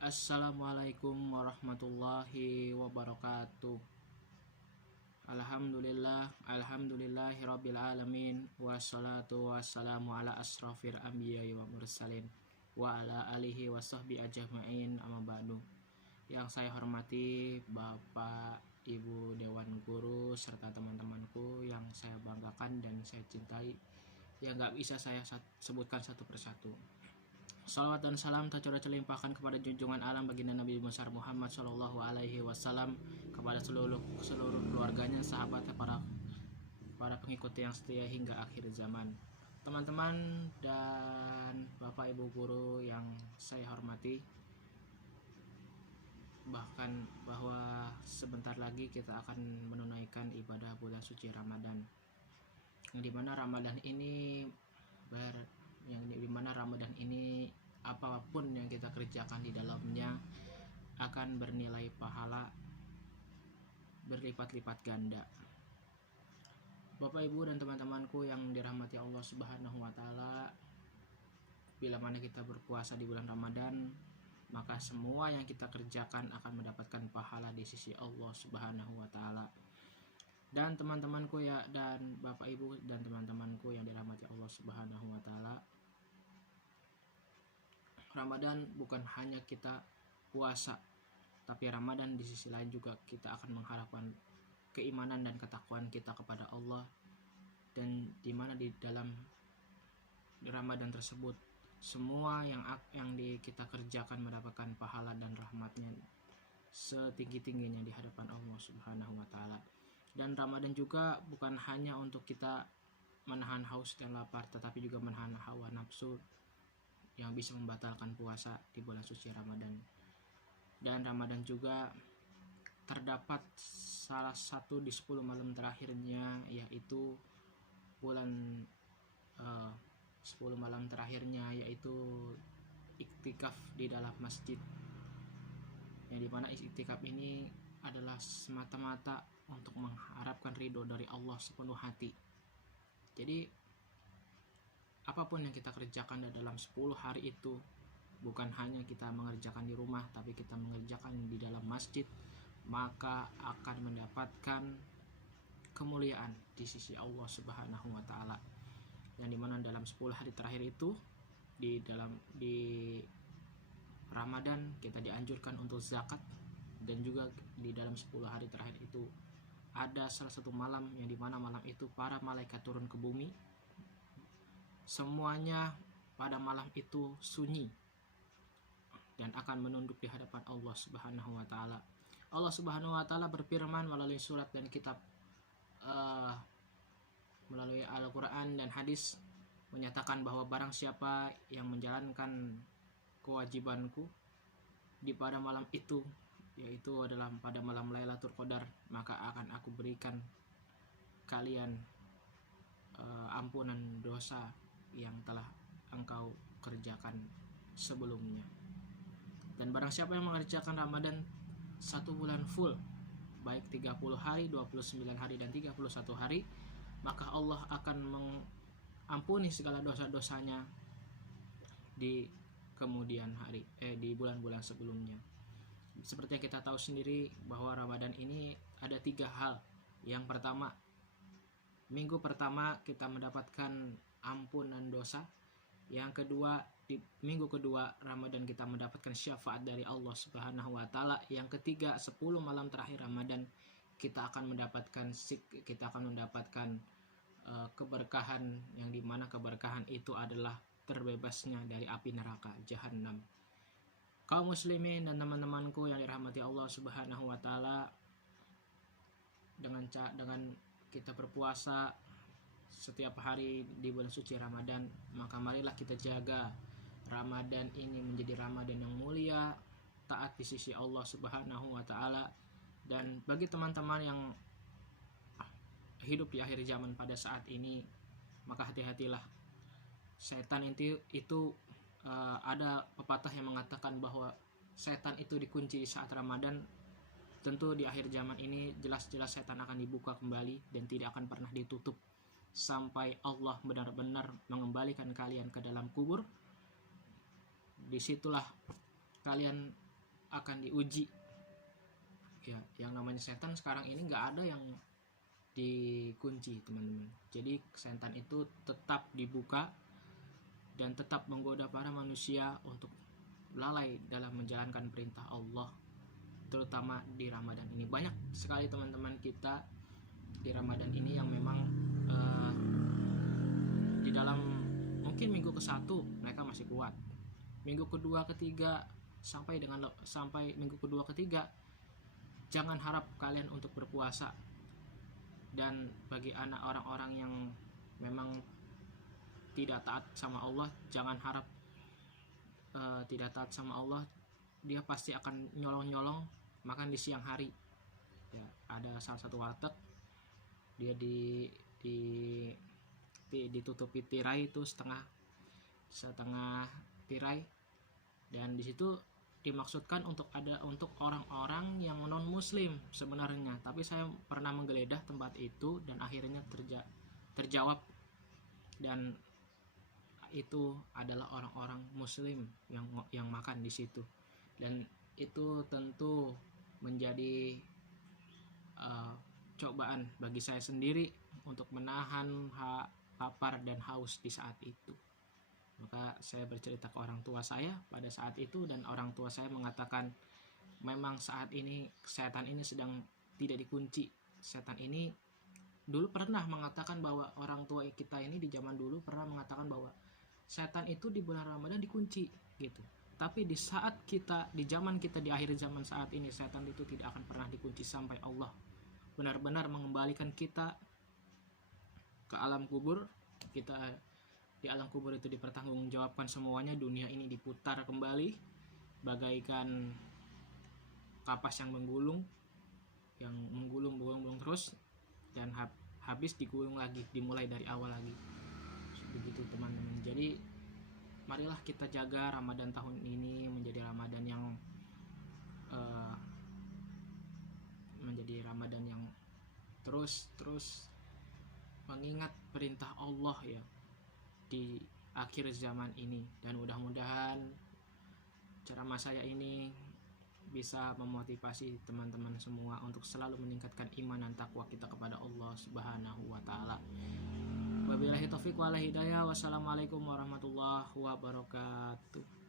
Assalamualaikum warahmatullahi wabarakatuh. Alhamdulillahirabbil alamin wassalatu wassalamu ala asrofil anbiya'i wa mursalin wa ala alihi wa sahbihi ajma'in amma ba'du. Yang saya hormati Bapak, Ibu Dewan Guru serta teman-temanku yang saya banggakan dan saya cintai, yang gak bisa saya sebutkan satu persatu. Salawat dan salam tercurah-limpahkan kepada junjungan alam baginda Nabi besar Muhammad Shallallahu Alaihi Wasallam, kepada seluruh keluarganya, sahabatnya, para pengikut yang setia hingga akhir zaman. Teman-teman dan Bapak Ibu Guru yang saya hormati, bahkan bahwa sebentar lagi kita akan menunaikan ibadah bulan suci Ramadan, yang dimana Ramadan ini apapun yang kita kerjakan di dalamnya akan bernilai pahala berlipat-lipat ganda. Bapak Ibu dan teman-temanku yang dirahmati Allah Subhanahu wa taala, bila mana kita berpuasa di bulan Ramadan, maka semua yang kita kerjakan akan mendapatkan pahala di sisi Allah Subhanahu wa taala. Dan teman-temanku ya, dan Bapak Ibu dan teman-temanku yang dirahmati Allah Subhanahu wa taala, Ramadan bukan hanya kita puasa, tapi Ramadan di sisi lain juga kita akan mengharapkan keimanan dan ketakwaan kita kepada Allah, dan di mana di dalam Ramadan tersebut semua yang kita kerjakan mendapatkan pahala dan rahmatnya setinggi-tingginya di hadapan Allah Subhanahu wa taala. Dan Ramadan juga bukan hanya untuk kita menahan haus dan lapar, tetapi juga menahan hawa nafsu yang bisa membatalkan puasa di bulan suci Ramadan. Dan Ramadan juga terdapat salah satu di 10 malam terakhirnya, yaitu 10 malam terakhirnya, yaitu iktikaf di dalam masjid, yang dimana iktikaf ini adalah semata-mata untuk mengharapkan ridho dari Allah sepenuh hati. Jadi apapun yang kita kerjakan dalam 10 hari itu, bukan hanya kita mengerjakan di rumah, tapi kita mengerjakan di dalam masjid, maka akan mendapatkan kemuliaan di sisi Allah Subhanahu wa taala. Yang dimana dalam 10 hari terakhir itu, di Ramadan kita dianjurkan untuk zakat, dan juga di dalam 10 hari terakhir itu ada salah satu malam yang dimana malam itu para malaikat turun ke bumi. Semuanya pada malam itu sunyi dan akan menunduk di hadapan Allah Subhanahu wa taala. Allah Subhanahu wa taala berfirman melalui surat dan kitab, melalui Al-Qur'an dan hadis, menyatakan bahwa barang siapa yang menjalankan kewajibanku di pada malam itu, yaitu adalah pada malam Lailatul Qadar, maka akan aku berikan kalian ampunan dosa yang telah engkau kerjakan sebelumnya. Dan barang siapa yang mengerjakan Ramadan 1 bulan full, baik 30 hari, 29 hari, dan 31 hari, maka Allah akan mengampuni segala dosa-dosanya di kemudian hari, di bulan-bulan sebelumnya. Seperti yang kita tahu sendiri bahwa Ramadan ini ada 3 hal. Yang pertama, minggu pertama kita mendapatkan ampunan dosa. Yang kedua, di minggu kedua Ramadan kita mendapatkan syafaat dari Allah Subhanahu wa taala. Yang ketiga, 10 malam terakhir Ramadan kita akan mendapatkan keberkahan, yang dimana keberkahan itu adalah terbebasnya dari api neraka Jahannam. Kaum muslimin dan teman-temanku yang dirahmati Allah Subhanahu wa taala, dengan kita berpuasa setiap hari di bulan suci Ramadan, maka marilah kita jaga Ramadan ini menjadi Ramadan yang mulia, taat di sisi Allah Subhanahu wa taala. Dan bagi teman-teman yang hidup di akhir zaman pada saat ini, maka hati-hatilah. Setan itu ada pepatah yang mengatakan bahwa setan itu dikunci saat Ramadan. Tentu di akhir zaman ini jelas-jelas setan akan dibuka kembali dan tidak akan pernah ditutup sampai Allah benar-benar mengembalikan kalian ke dalam kubur. Disitulah kalian akan diuji. Ya, yang namanya setan sekarang ini nggak ada yang dikunci, teman-teman. Jadi setan itu tetap dibuka dan tetap menggoda para manusia untuk lalai dalam menjalankan perintah Allah, terutama di Ramadan ini. Banyak sekali teman-teman kita di Ramadan ini yang memang di dalam mungkin minggu ke-1 mereka masih kuat, minggu kedua ketiga sampai minggu kedua ketiga jangan harap kalian untuk berpuasa. Dan bagi anak orang-orang yang memang tidak taat sama Allah, jangan harap tidak taat sama Allah dia pasti akan nyolong-nyolong makan di siang hari. Ya, ada salah satu warteg dia ditutupi tirai itu setengah tirai, dan di situ dimaksudkan untuk orang-orang yang non muslim sebenarnya, tapi saya pernah menggeledah tempat itu dan akhirnya terjawab, dan itu adalah orang-orang muslim yang makan di situ. Dan itu tentu menjadi cobaan bagi saya sendiri untuk menahan lapar dan haus di saat itu. Maka saya bercerita ke orang tua saya pada saat itu, dan orang tua saya mengatakan memang saat ini setan ini sedang tidak dikunci. Setan ini dulu pernah mengatakan bahwa orang tua kita ini di zaman dulu pernah mengatakan bahwa setan itu di bulan Ramadan dikunci gitu. Tapi di saat kita, di zaman kita, di akhir zaman saat ini, setan itu tidak akan pernah dikunci sampai Allah benar-benar mengembalikan kita ke alam kubur. Kita di alam kubur itu dipertanggungjawabkan semuanya. Dunia ini diputar kembali bagaikan kapas yang menggulung terus, dan habis digulung lagi, dimulai dari awal lagi. Begitu teman-teman. Jadi marilah kita jaga Ramadan tahun ini menjadi Ramadan yang terus mengingat perintah Allah ya di akhir zaman ini. Dan mudah-mudahan ceramah saya ini bisa memotivasi teman-teman semua untuk selalu meningkatkan iman dan takwa kita kepada Allah Subhanahu wa taala. Wabillahi taufiq wal hidayah. Wassalamualaikum warahmatullahi wabarakatuh.